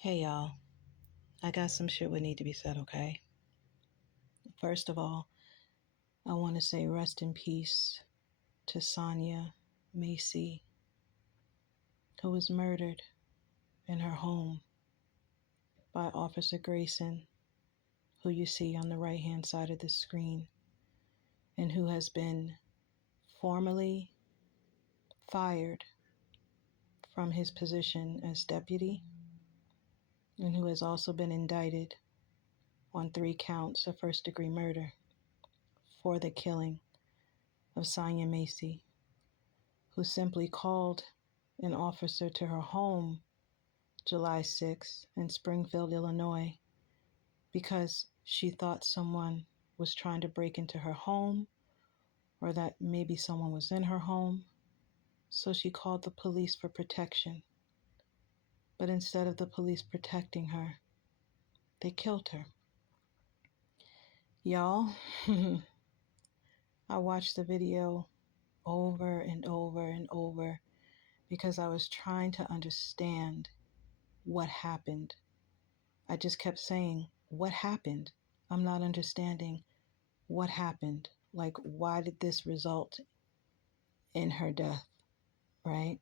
Hey y'all, I got some shit would need to be said, okay? First of all, I want to say rest in peace to SONYA MASSEY, who was murdered in her home by Officer Grayson, who you see on the right hand side of the screen, and who has been formally fired from his position as deputy, and who has also been indicted on 3 counts of first-degree murder for the killing of SONYA MASSEY, who simply called an officer to her home July 6th in Springfield, Illinois, because she thought someone was trying to break into her home or that maybe someone was in her home. So she called the police for protection. But instead of the police protecting her, they killed her. Y'all, I watched the video over and over and over because I was trying to understand what happened. I just kept saying, what happened? I'm not understanding what happened. Like, why did this result in her death, right?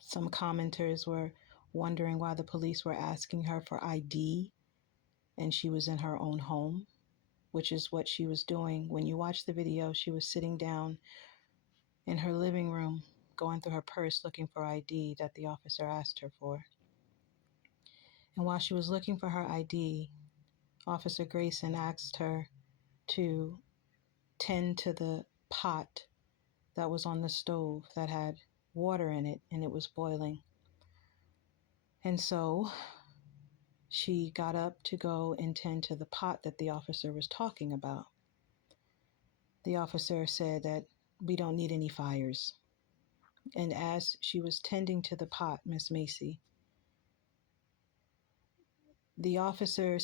Some commenters were wondering why the police were asking her for ID and she was in her own home, which is what she was doing. When you watch the video, she was sitting down in her living room, going through her purse looking for ID that the officer asked her for. And while she was looking for her ID, Officer Grayson asked her to tend to the pot that was on the stove that had water in it and it was boiling. And so she got up to go and tend to the pot that the officer was talking about. The officer said that we don't need any fires. And as she was tending to the pot, Miss MASSEY, the Officer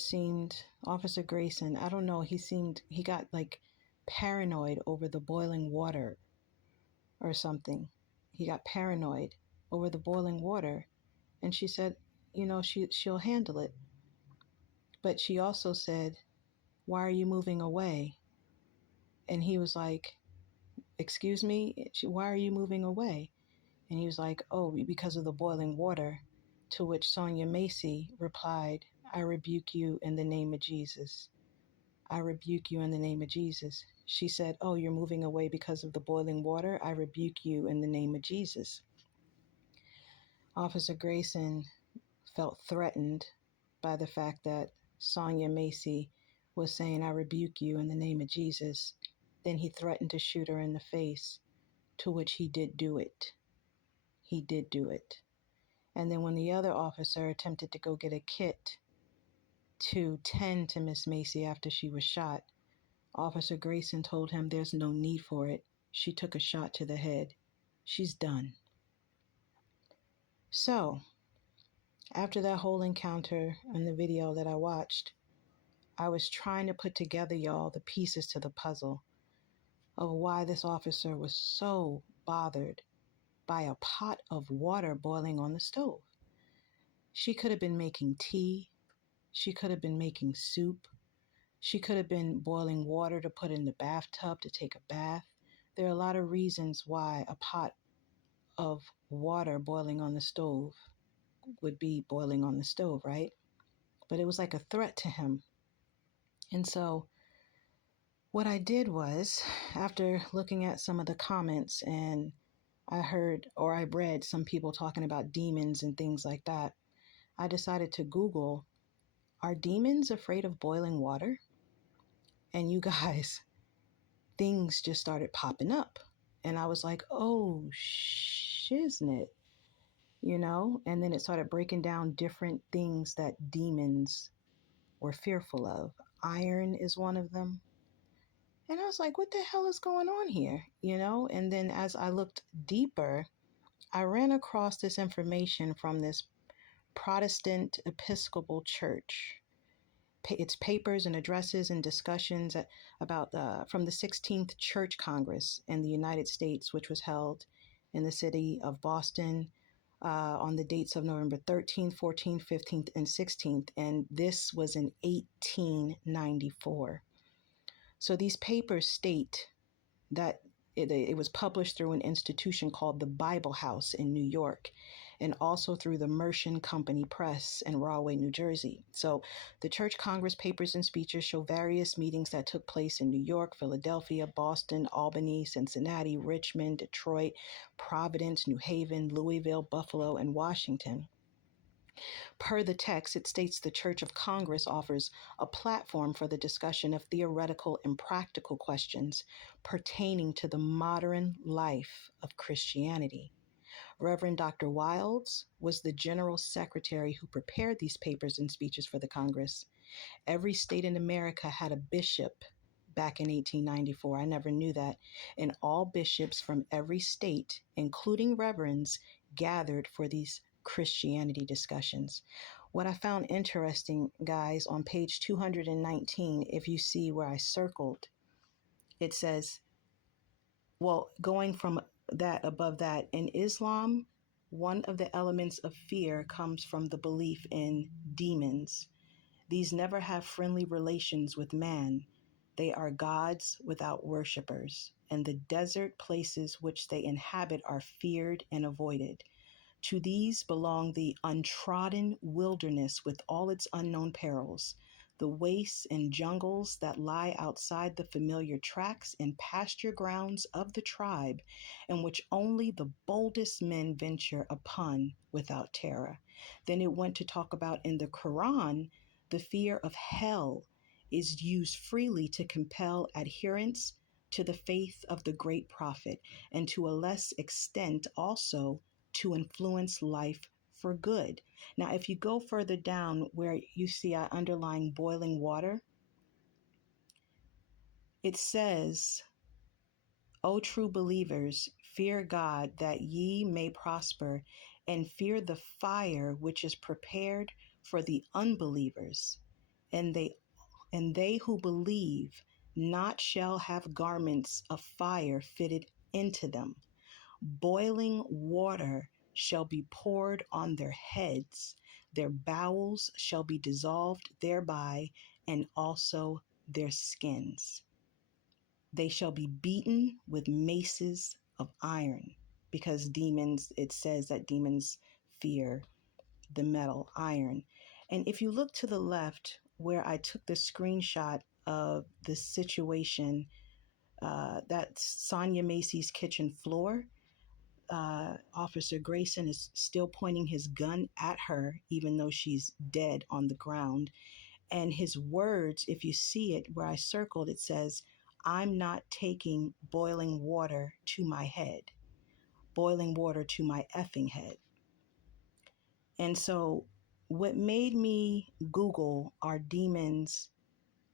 Grayson, I don't know, he got like paranoid over the boiling water or something. He got paranoid over the boiling water. And she said, she'll handle it. But she also said, why are you moving away? And he was like, excuse me, why are you moving away? And he was like, oh, because of the boiling water. To which SONYA MASSEY replied, I rebuke you in the name of Jesus. I rebuke you in the name of Jesus. She said, oh, you're moving away because of the boiling water? I rebuke you in the name of Jesus. Officer Grayson felt threatened by the fact that SONYA MASSEY was saying, I rebuke you in the name of Jesus. Then he threatened to shoot her in the face, to which he did do it. He did do it. And then when the other officer attempted to go get a kit to tend to Miss MASSEY after she was shot, Officer Grayson told him there's no need for it. She took a shot to the head. She's done. So, after that whole encounter and the video that I watched, I was trying to put together, y'all, the pieces to the puzzle of why this officer was so bothered by a pot of water boiling on the stove. She could have been making tea. She could have been making soup. She could have been boiling water to put in the bathtub to take a bath. There are a lot of reasons why a pot of water boiling on the stove would be boiling on the stove, right? But it was like a threat to him. And so what I did was, after looking at some of the comments, and I read some people talking about demons and things like that, I decided to Google, are demons afraid of boiling water? And you guys, things just started popping up. And I was like, oh, shiznit, And then it started breaking down different things that demons were fearful of. Iron is one of them. And I was like, what the hell is going on here? And then as I looked deeper, I ran across this information from this Protestant Episcopal Church. It's papers and addresses and discussions about from the 16th Church Congress in the United States, which was held in the city of Boston on the dates of November 13th, 14th, 15th, and 16th. And this was in 1894. So these papers state that it was published through an institution called the Bible House in New York, and also through the Mershon Company Press in Rahway, New Jersey. So the Church Congress papers and speeches show various meetings that took place in New York, Philadelphia, Boston, Albany, Cincinnati, Richmond, Detroit, Providence, New Haven, Louisville, Buffalo, and Washington. Per the text, it states the Church of Congress offers a platform for the discussion of theoretical and practical questions pertaining to the modern life of Christianity. Reverend Dr. Wilds was the General Secretary who prepared these papers and speeches for the Congress. Every state in America had a bishop back in 1894. I never knew that. And all bishops from every state, including reverends, gathered for these Christianity discussions. What I found interesting, guys, on page 219, if you see where I circled, it says, well, going from that above that, in Islam, one of the elements of fear comes from the belief in demons. These never have friendly relations with man. They are gods without worshipers, and the desert places which they inhabit are feared and avoided. To these belong the untrodden wilderness with all its unknown perils, the wastes and jungles that lie outside the familiar tracks and pasture grounds of the tribe, and which only the boldest men venture upon without terror. Then it went to talk about in the Quran, the fear of hell is used freely to compel adherence to the faith of the great prophet, and to a less extent also to influence life for good. Now, if you go further down where you see I underline boiling water, it says, O true believers, fear God that ye may prosper, and fear the fire which is prepared for the unbelievers. And they who believe not shall have garments of fire fitted into them. Boiling water shall be poured on their heads, their bowels shall be dissolved thereby, and also their skins. They shall be beaten with maces of iron, because demons, it says that demons fear the metal iron. And if you look to the left, where I took the screenshot of the situation, that's SONYA Massey's kitchen floor. Officer Grayson is still pointing his gun at her, even though she's dead on the ground. And his words, if you see it where I circled, it says, I'm not taking boiling water to my head, boiling water to my effing head. And so what made me Google, are demons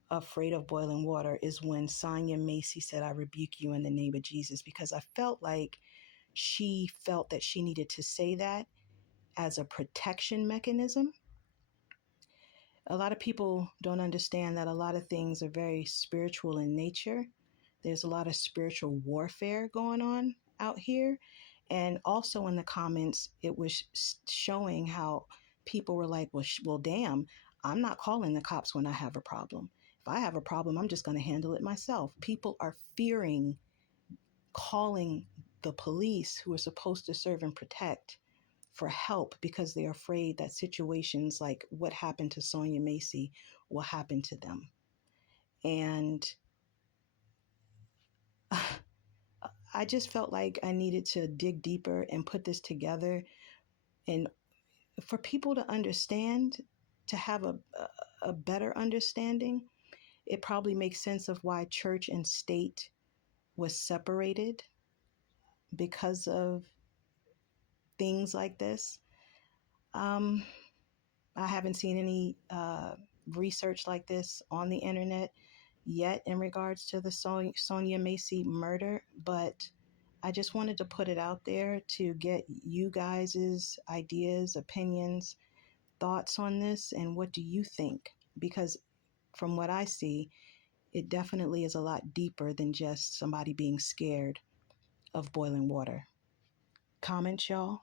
afraid of boiling water, is when SONYA Massey said, I rebuke you in the name of Jesus, because I felt like she felt that she needed to say that as a protection mechanism. A lot of people don't understand that a lot of things are very spiritual in nature. There's a lot of spiritual warfare going on out here. And also in the comments, it was showing how people were like, well, damn, I'm not calling the cops when I have a problem. If I have a problem, I'm just going to handle it myself. People are fearing calling the police, who are supposed to serve and protect, for help, because they're afraid that situations like what happened to SONYA Massey will happen to them. And I just felt like I needed to dig deeper and put this together, and for people to understand, to have a better understanding. It probably makes sense of why church and state was separated because of things like this. I haven't seen any research like this on the internet yet in regards to the SONYA Massey murder, but I just wanted to put it out there to get you guys' ideas, opinions, thoughts on this, and what do you think? Because from what I see, it definitely is a lot deeper than just somebody being scared of boiling water. Comments, y'all?